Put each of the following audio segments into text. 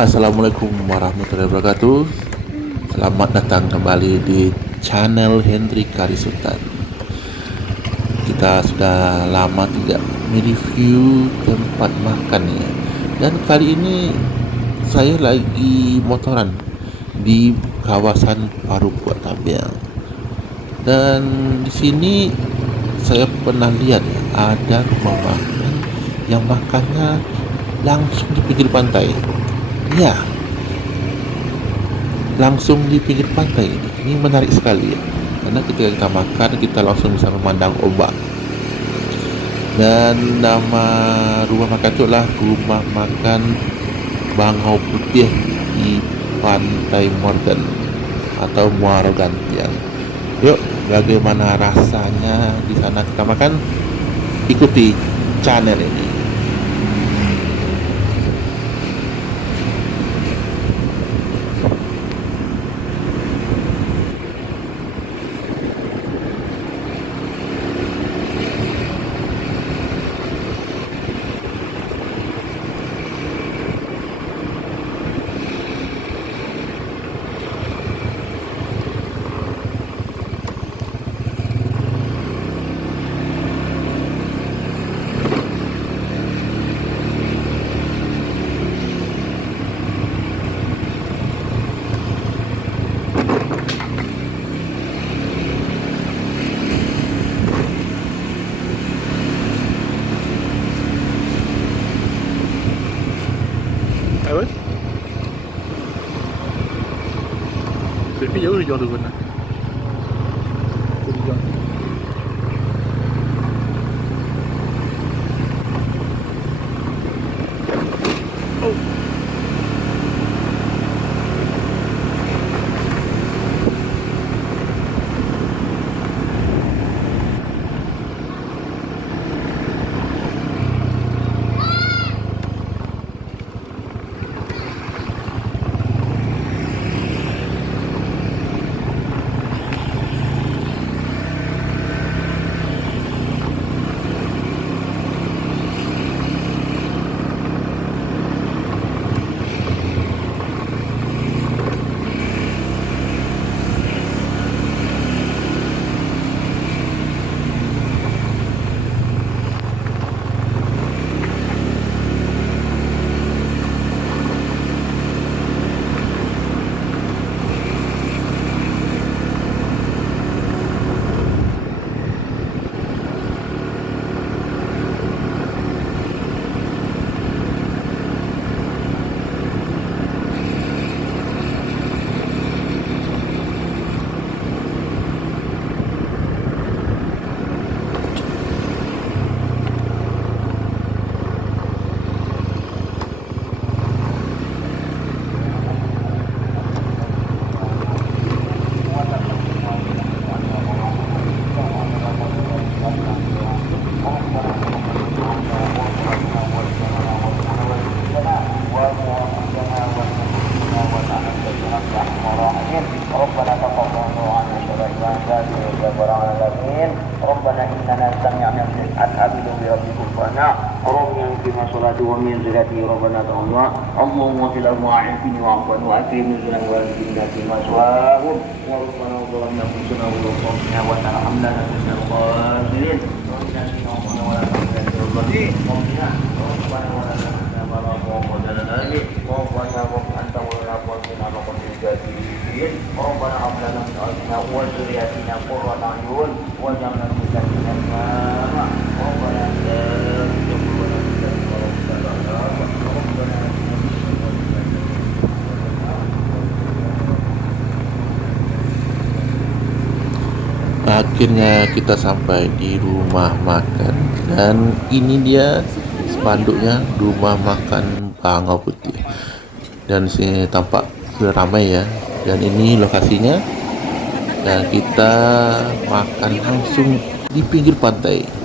Assalamualaikum warahmatullahi wabarakatuh. Selamat datang kembali di channel Hendrik Karisutan. Kita sudah lama tidak mereview tempat makan ya. Dan kali ini saya lagi motoran di kawasan Paruk Buat Tabiang. Dan di sini saya pernah lihat ada rumah makan yang makannya langsung di pinggir pantai. Ya, langsung di pinggir pantai. Ini menarik sekali ya. Karena ketika kita makan, kita langsung bisa memandang ombak. Dan nama rumah makan itu adalah Rumah Makan Bangau Putih di Pantai Morgan atau Muaro Gantian. Yuk, bagaimana rasanya di sana kita makan? Ikuti channel ini. Apa? Tapi jauh di jauh mana? ربنا تقبل منا انك ربنا اننا سمعنا أن آمنوا بربكم فانا ربنا فيما صلاته ومن زكاته ربنا تقبل اللهم اغفر لهم وعافنا واعف عنهم واكرم نزلا والدنا فيما سواهم وربنا ظلمنا انفسنا وربنا وترحمنا لنكن الخاسرين ربنا سبحانه ولا تحزن ربنا ولا تحزن ولا قوة لنا ربنا أنت ولا قوتنا وقد الكافرين ربنا هب لنا من أزواجنا وذرياتنا قرة أعين واجعلنا للمتقين إماما ربنا لا تزغ قلوبنا ربنا Akhirnya kita sampai di rumah makan dan ini dia spanduknya Rumah Makan Bangau Putih. Dan sini tampak sudah ramai ya. Dan ini lokasinya dan kita makan langsung di pinggir pantai.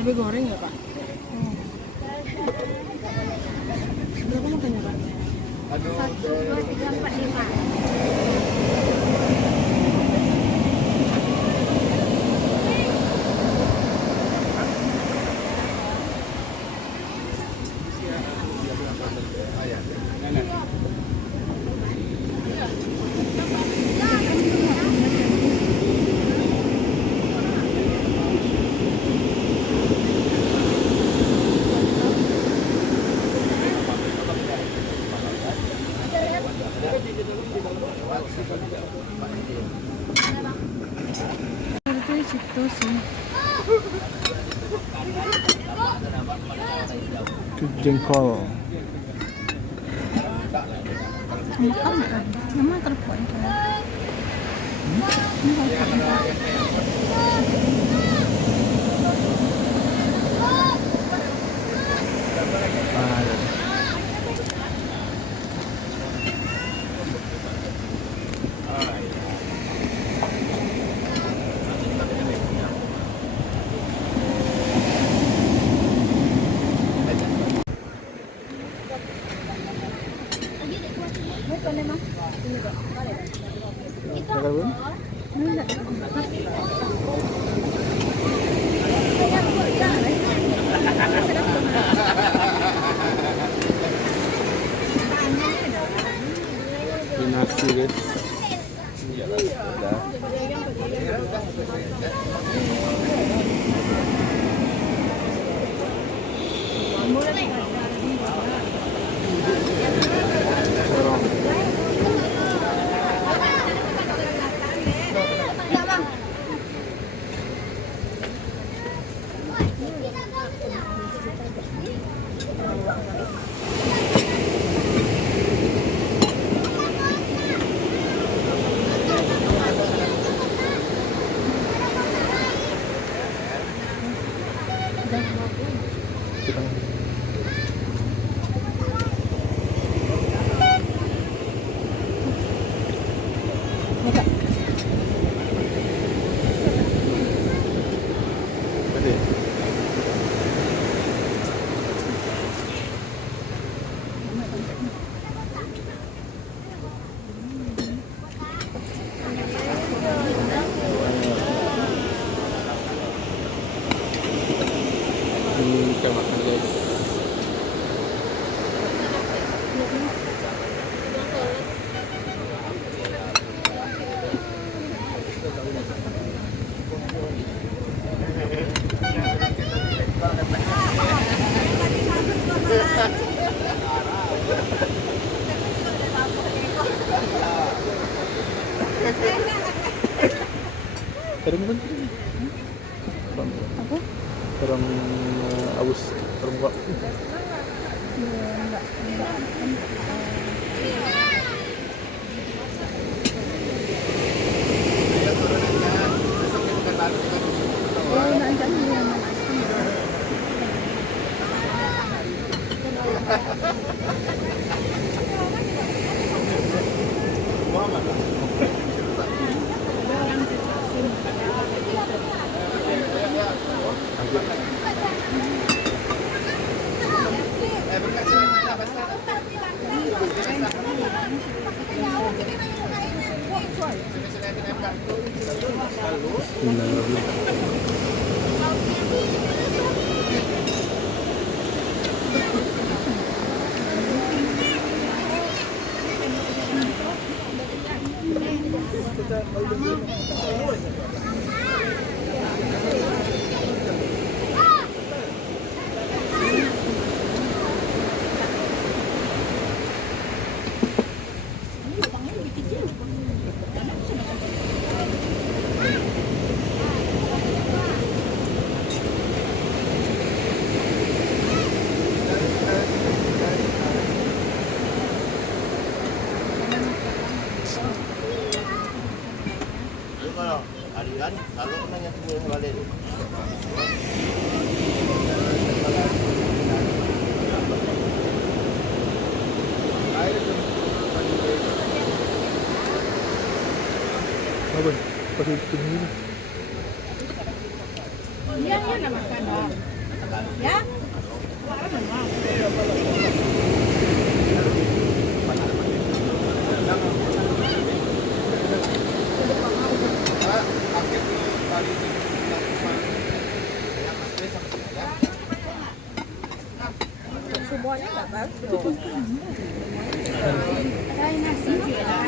Cabai goreng ya Pak? Berapa makannya Pak? 1, 2, 3, 4, 5. Itu di situ sih. Itu jengkol. Makan nggak? Nama terpoin kan? Nasi guys. Kita makan guys. Terus kan? Apa? Orang aus terbuka. Harian, kalau nanya semua balik. Apa? Pakai ini. Iya, iya nama makan. Ya. Semuanya nggak bagus. Ada nasi juga.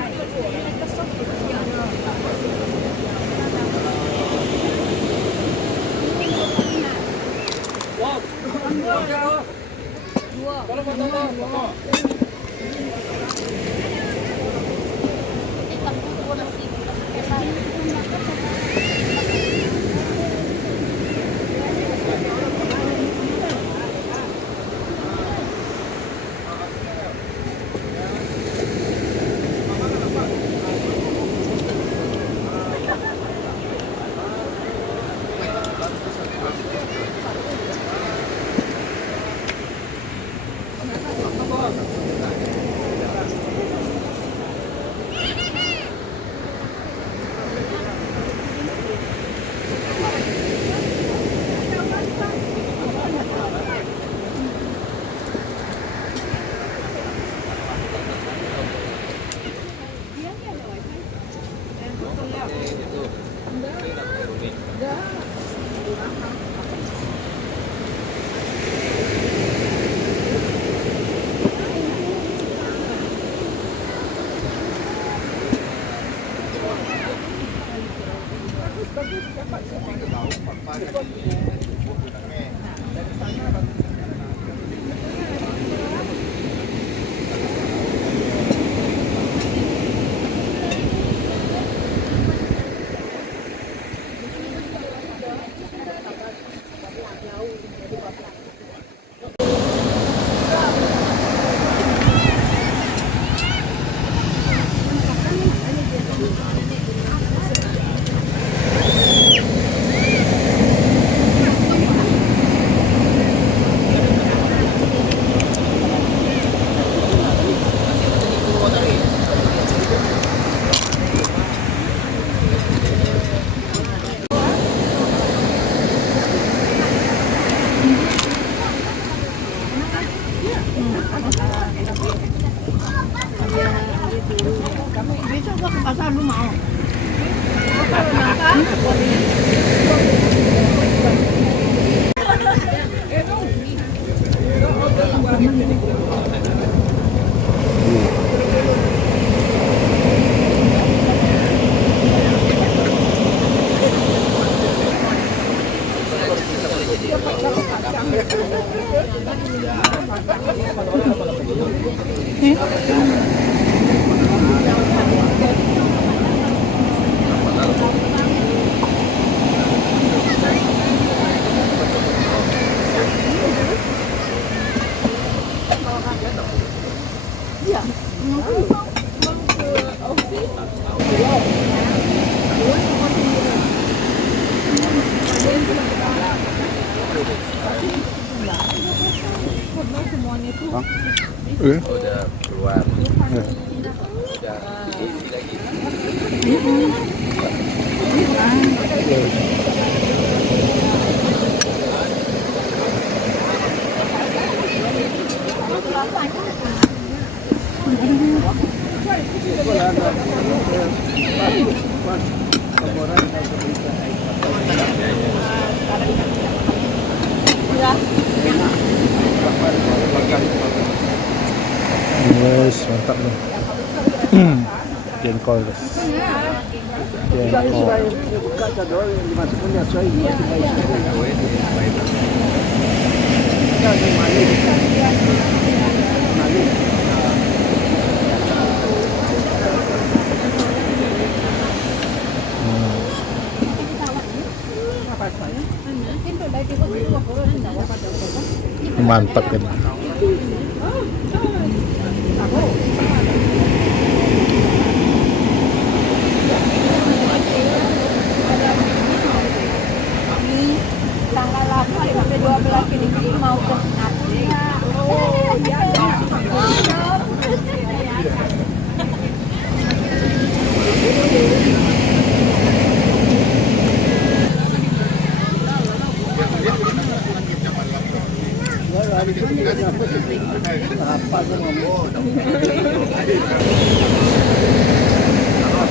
Besok gua ke pasar lu mau. Udah keluar. Udah isi lagi. Yes, mantap nih. Jengkol guys. Jengkol. Mantap kan. Tanggal 8 sampai 12 ini mau ke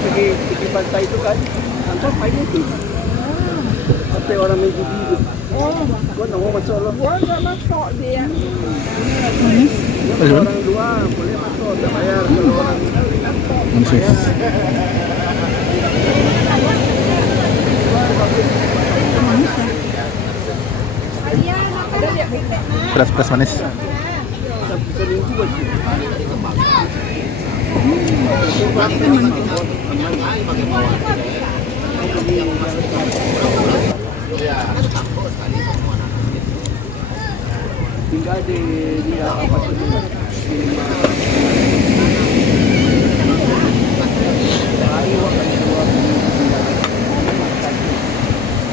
Pergi pantai itu kan, angkat payung tu. Pantai orang Megudi tu. Gua nak mau masuk lah. Gua nggak masuk dia. Kalau orang luar boleh masuk, tak bayar. Kalau orang Pedas manis. selingkuh pun. Tinggal di apa tu?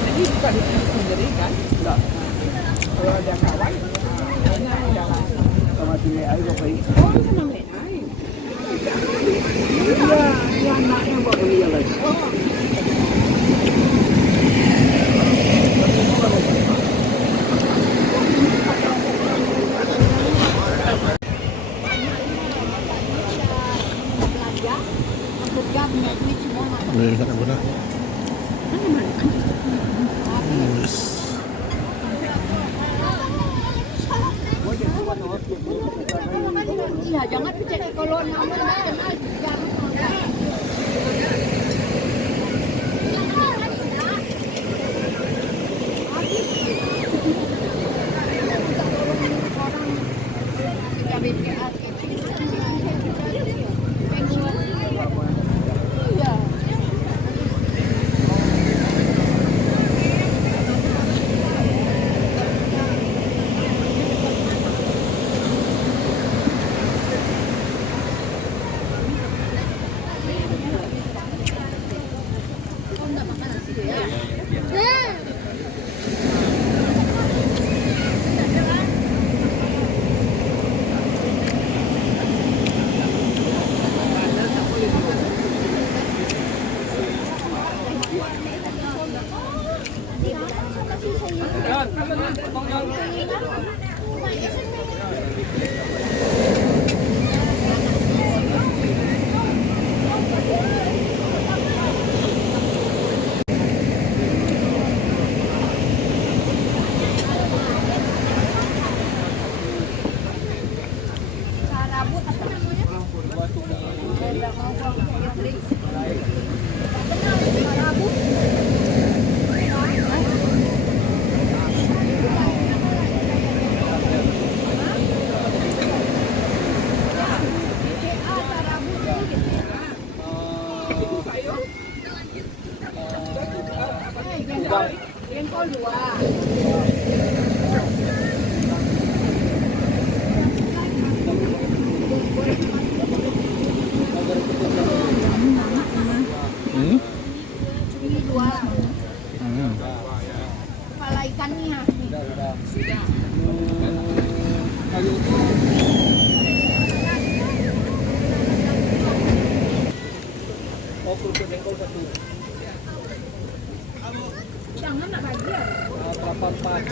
Jadi bukan sendiri kan? Tak. Kalau ada kawan, Sama sini air apa ini? oh senang main air. Ya, ya anaknya buat beli yang lain. Boleh lihat apa dah? Iya, jangan percaya kalau namanya kenal jangan. Kepala ikannya. Oh, kerupuk jengkol satu. Jangan nak bagi ya. Berapa empat?